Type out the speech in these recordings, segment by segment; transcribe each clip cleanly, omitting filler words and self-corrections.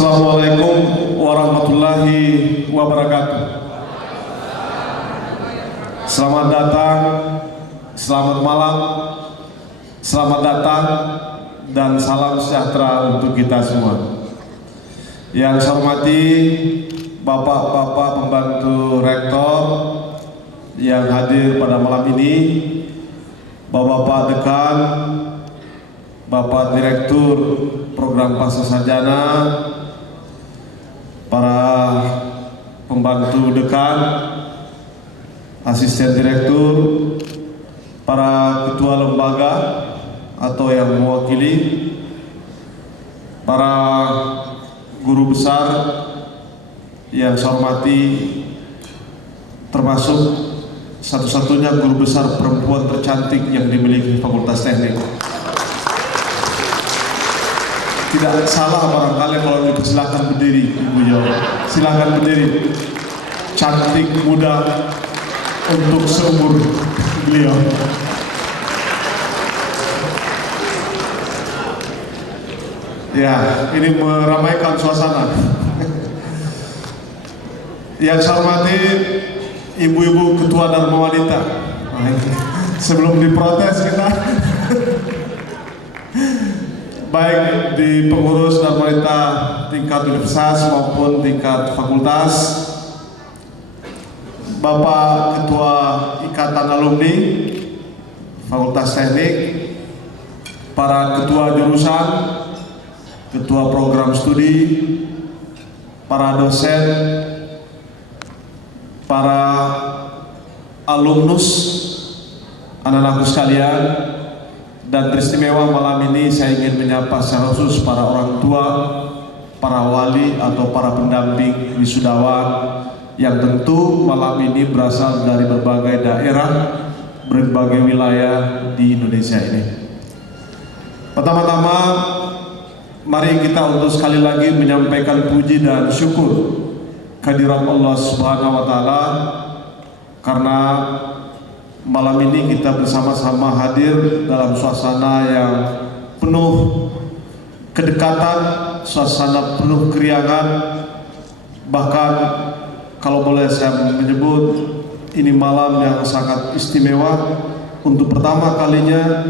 Assalamualaikum warahmatullahi wabarakatuh. Selamat datang, selamat malam, selamat datang, dan salam sejahtera untuk kita semua. Yang saya hormati Bapak-bapak pembantu rektor yang hadir pada malam ini, Bapak-bapak dekan, Bapak Direktur Program Pasca Sarjana, para pembantu dekan, asisten direktur, para ketua lembaga atau yang mewakili, para guru besar yang saya hormati, termasuk satu-satunya guru besar perempuan tercantik yang dimiliki Fakultas Teknik. Tidak salah barangkali kalau dipersilakan berdiri, Ibu Jo. Silakan berdiri. Cantik, muda untuk seumur beliau. Ya, ini meramaikan suasana. Yang saya hormati ibu-ibu ketua Dharma Wanita. Sebelum diprotes kita. Baik di pengurus dan wanita tingkat universitas maupun tingkat fakultas, Bapak Ketua Ikatan Alumni Fakultas Teknik, para ketua jurusan, ketua program studi, para dosen, para alumnus, anak-anakku sekalian. Dan teristimewa malam ini saya ingin menyapa secara khusus para orang tua, para wali atau para pendamping wisudawan yang tentu malam ini berasal dari berbagai daerah, berbagai wilayah di Indonesia ini. Pertama-tama, mari kita untuk sekali lagi menyampaikan puji dan syukur kehadirat Allah Subhanahu wa Ta'ala, karena malam ini kita bersama-sama hadir dalam suasana yang penuh kedekatan, suasana penuh keriangan. Bahkan kalau boleh saya menyebut, ini malam yang sangat istimewa. Untuk pertama kalinya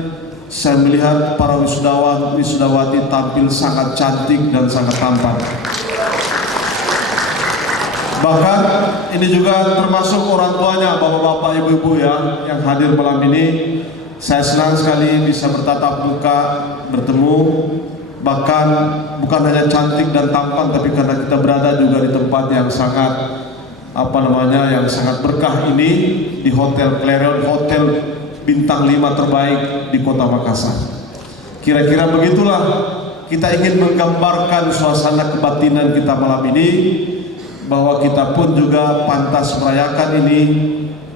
saya melihat para wisudawan, wisudawati tampil sangat cantik dan sangat tampan. Bahkan ini juga termasuk orang tuanya, bapak-bapak, ibu-ibu yang hadir malam ini. Saya senang sekali bisa bertatap muka, bertemu. Bahkan bukan hanya cantik dan tampan, tapi karena kita berada juga di tempat yang sangat yang sangat berkah ini, di Hotel Clarion, hotel bintang 5 terbaik di Kota Makassar. Kira-kira begitulah kita ingin menggambarkan suasana kebatinan kita malam ini, bahwa kita pun juga pantas merayakan ini,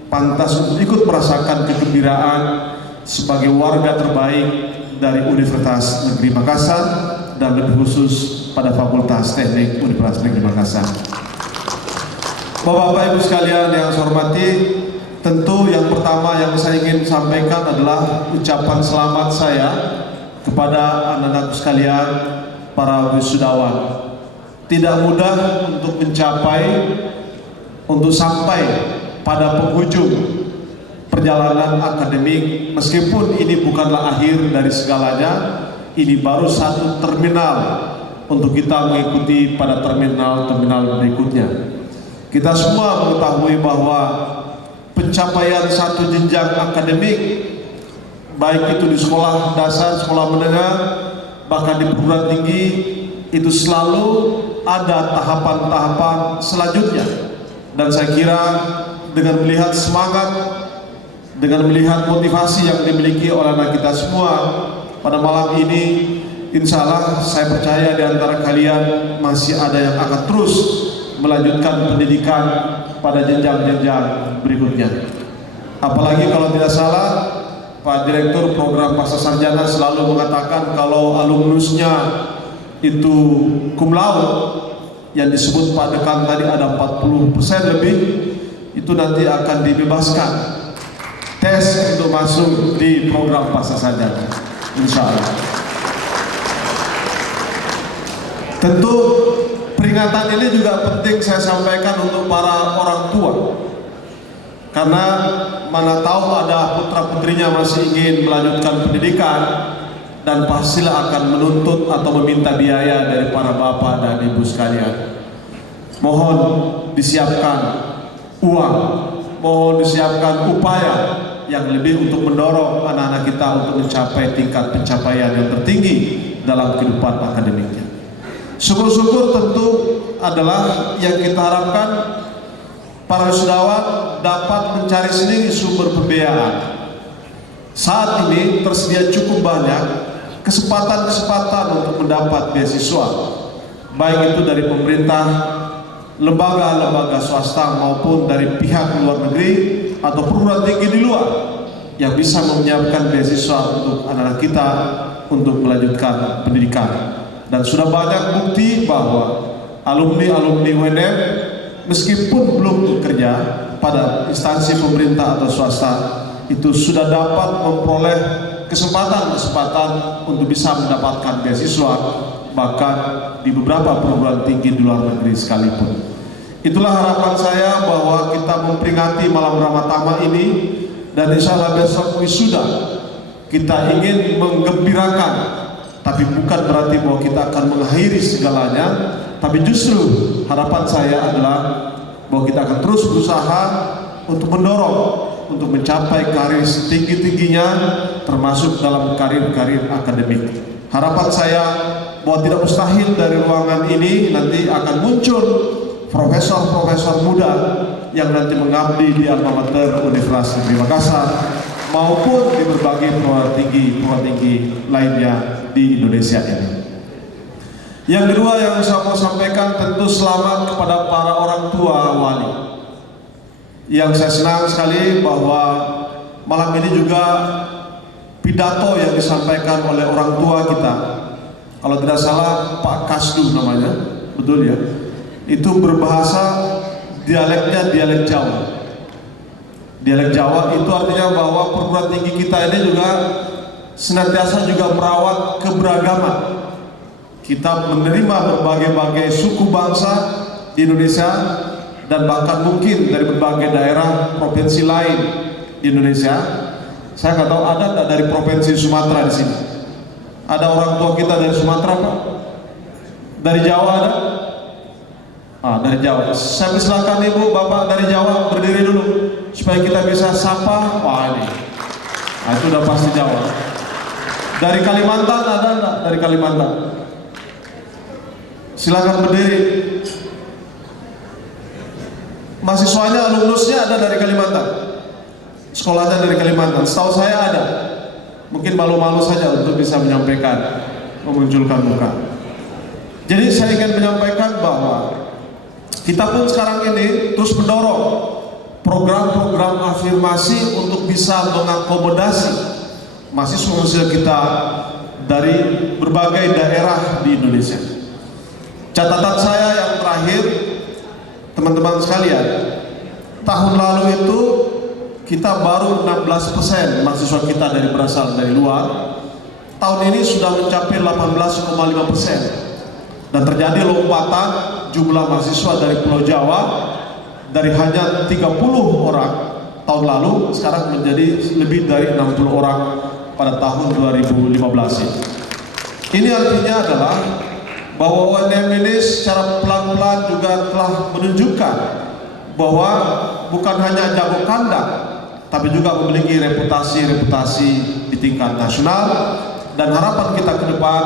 pantas untuk ikut merasakan kegembiraan sebagai warga terbaik dari Universitas Negeri Makassar, dan lebih khusus pada Fakultas Teknik Universitas Negeri Makassar. Bapak-bapak, ibu sekalian yang saya hormati, tentu yang pertama yang saya ingin sampaikan adalah ucapan selamat saya kepada anak-anak sekalian, para wisudawan. Tidak mudah untuk mencapai, untuk sampai pada penghujung perjalanan akademik. Meskipun ini bukanlah akhir dari segalanya, ini baru satu terminal untuk kita mengikuti pada terminal-terminal berikutnya. Kita semua mengetahui bahwa pencapaian satu jenjang akademik, baik itu di sekolah dasar, sekolah menengah, bahkan di perguruan tinggi, itu selalu ada tahapan-tahapan selanjutnya. Dan saya kira dengan melihat semangat, dengan melihat motivasi yang dimiliki oleh anak kita semua pada malam ini, insya Allah saya percaya di antara kalian masih ada yang akan terus melanjutkan pendidikan pada jenjang-jenjang berikutnya. Apalagi kalau tidak salah, Pak Direktur Program Pasca Sarjana selalu mengatakan kalau alumnusnya itu cum laude, yang disebut Pak Dekan tadi ada 40% lebih, itu nanti akan dibebaskan tes untuk masuk di program Pasca Sarjana, insya Allah. Tentu Peringatan ini juga penting saya sampaikan untuk para orang tua, karena mana tahu ada putra-putrinya masih ingin melanjutkan pendidikan dan pastilah akan menuntut atau meminta biaya dari para bapak dan ibu sekalian. Mohon disiapkan uang, mohon disiapkan upaya yang lebih untuk mendorong anak-anak kita untuk mencapai tingkat pencapaian yang tertinggi dalam kehidupan akademiknya. Syukur-syukur tentu adalah yang kita harapkan para wisudawan dapat mencari sendiri sumber pembiayaan. Saat ini tersedia cukup banyak kesempatan-kesempatan untuk mendapat beasiswa, baik itu dari pemerintah, lembaga-lembaga swasta maupun dari pihak luar negeri atau perguruan tinggi di luar yang bisa menyiapkan beasiswa untuk anak-anak kita untuk melanjutkan pendidikan. Dan sudah banyak bukti bahwa alumni-alumni UNM meskipun belum bekerja pada instansi pemerintah atau swasta itu sudah dapat memperoleh kesempatan untuk bisa mendapatkan beasiswa bahkan di beberapa perguruan tinggi di luar negeri sekalipun. Itulah harapan saya bahwa kita memperingati malam Ramadhan ini, dan insya Allah besok wisuda kita ingin menggembirakan. Tapi bukan berarti bahwa kita akan mengakhiri segalanya, tapi justru harapan saya adalah bahwa kita akan terus berusaha untuk mendorong, untuk mencapai karir setinggi-tingginya, termasuk dalam karir-karir akademik. Harapan saya bahwa tidak mustahil dari ruangan ini nanti akan muncul profesor-profesor muda yang nanti mengabdi di alma mater Universitas Negeri Makassar maupun di berbagai perguruan tinggi lainnya di Indonesia ini. Yang kedua yang saya mau sampaikan tentu selamat kepada para orang tua wali. Yang saya senang sekali bahwa malam ini juga pidato yang disampaikan oleh orang tua kita, kalau tidak salah Pak Kasdu namanya, betul ya, itu berbahasa dialeknya dialek Jawa. Dialek Jawa itu artinya bahwa perguruan tinggi kita ini juga senantiasa juga merawat keberagaman. Kita menerima berbagai-bagai suku bangsa di Indonesia dan bahkan mungkin dari berbagai daerah provinsi lain di Indonesia. Saya nggak tahu ada nggak dari provinsi Sumatera di sini. Ada orang tua kita dari Sumatera, Pak? Dari Jawa ada? Dari Jawa. Saya persilakan Ibu, Bapak dari Jawa berdiri dulu supaya kita bisa sapa. Wah ini, itu udah pasti Jawa. Dari Kalimantan ada enggak? Dari Kalimantan? Silakan berdiri. Mahasiswanya, alumnusnya ada dari Kalimantan. Sekolahnya dari Kalimantan. Setahu saya ada. Mungkin malu-malu saja untuk bisa menyampaikan, memunculkan muka. Jadi saya ingin menyampaikan bahwa kita pun sekarang ini terus mendorong program-program afirmasi untuk bisa mengakomodasi mahasiswa kita dari berbagai daerah di Indonesia. Catatan saya yang terakhir, teman-teman sekalian, tahun lalu itu kita baru 16% mahasiswa kita berasal dari luar. Tahun ini sudah mencapai 18,5%. Dan terjadi lompatan jumlah mahasiswa dari Pulau Jawa dari hanya 30 orang tahun lalu sekarang menjadi lebih dari 60 orang pada tahun 2015 ini. Ini artinya adalah bahwa UNM ini secara pelan-pelan juga telah menunjukkan bahwa bukan hanya jago kandang, tapi juga memiliki reputasi di tingkat nasional, dan harapan kita ke depan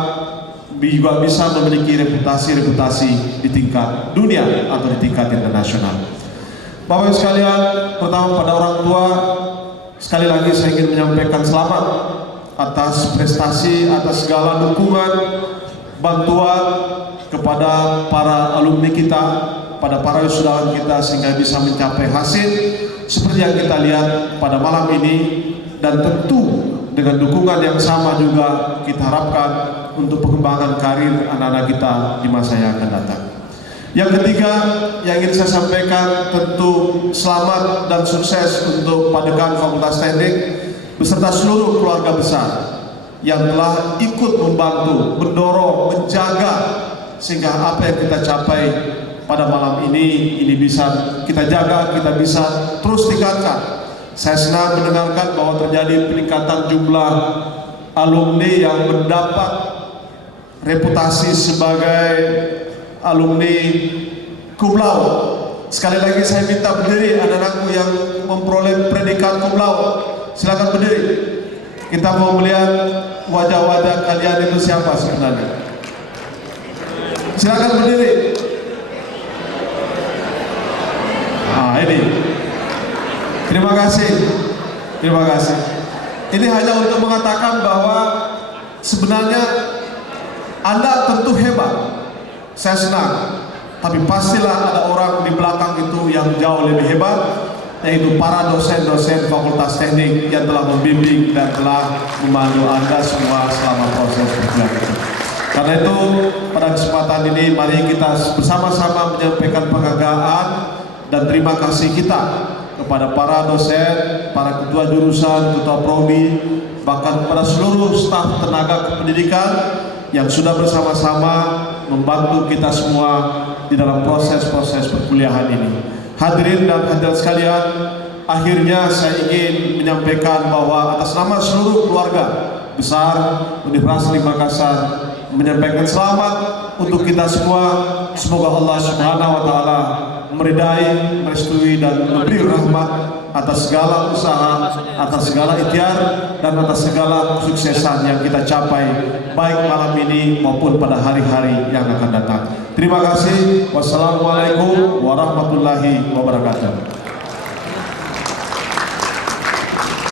juga bisa memiliki reputasi di tingkat dunia atau di tingkat internasional. Bapak Ibu sekalian, pertama pada orang tua, sekali lagi saya ingin menyampaikan selamat atas prestasi, atas segala dukungan, bantuan kepada para alumni kita, pada para wisudawan kita sehingga bisa mencapai hasil seperti yang kita lihat pada malam ini, dan tentu dengan dukungan yang sama juga kita harapkan untuk pengembangan karir anak-anak kita di masa yang akan datang. Yang ketiga yang ingin saya sampaikan, tentu selamat dan sukses untuk Pak Dekan Fakultas Teknik beserta seluruh keluarga besar yang telah ikut membantu, mendorong, menjaga sehingga apa yang kita capai pada malam ini bisa kita jaga, kita bisa terus tingkatkan. Saya senang mendengarkan bahwa terjadi peningkatan jumlah alumni yang mendapat reputasi sebagai alumni cum laude. Sekali lagi saya minta berdiri anak-anakku yang memperoleh predikat cum laude. Silakan berdiri. Kita mau melihat wajah-wajah kalian itu siapa sebenarnya. Silakan berdiri. Nah, ini. Terima kasih. Terima kasih. Ini hanya untuk mengatakan bahwa sebenarnya Anda tentu hebat. Saya senang. Tapi pastilah ada orang di belakang itu yang jauh lebih hebat, yaitu para dosen-dosen Fakultas Teknik yang telah membimbing dan telah memandu Anda semua selama proses perjalanan. Karena itu pada kesempatan ini mari kita bersama-sama menyampaikan penghargaan dan terima kasih kita kepada para dosen, para ketua jurusan, ketua prodi, bahkan kepada seluruh staf tenaga kependidikan yang sudah bersama-sama membantu kita semua di dalam proses-proses perkuliahan ini. Hadirin dan hadirat sekalian, akhirnya saya ingin menyampaikan bahwa atas nama seluruh keluarga besar Universitas Negeri Makassar menyampaikan selamat untuk kita semua. Semoga Allah Subhanahu wa taala meridai, merestui dan memberi rahmat atas segala usaha, atas segala ikhtiar dan atas segala kesuksesan yang kita capai baik malam ini maupun pada hari-hari yang akan datang. Terima kasih. Wassalamualaikum warahmatullahi wabarakatuh.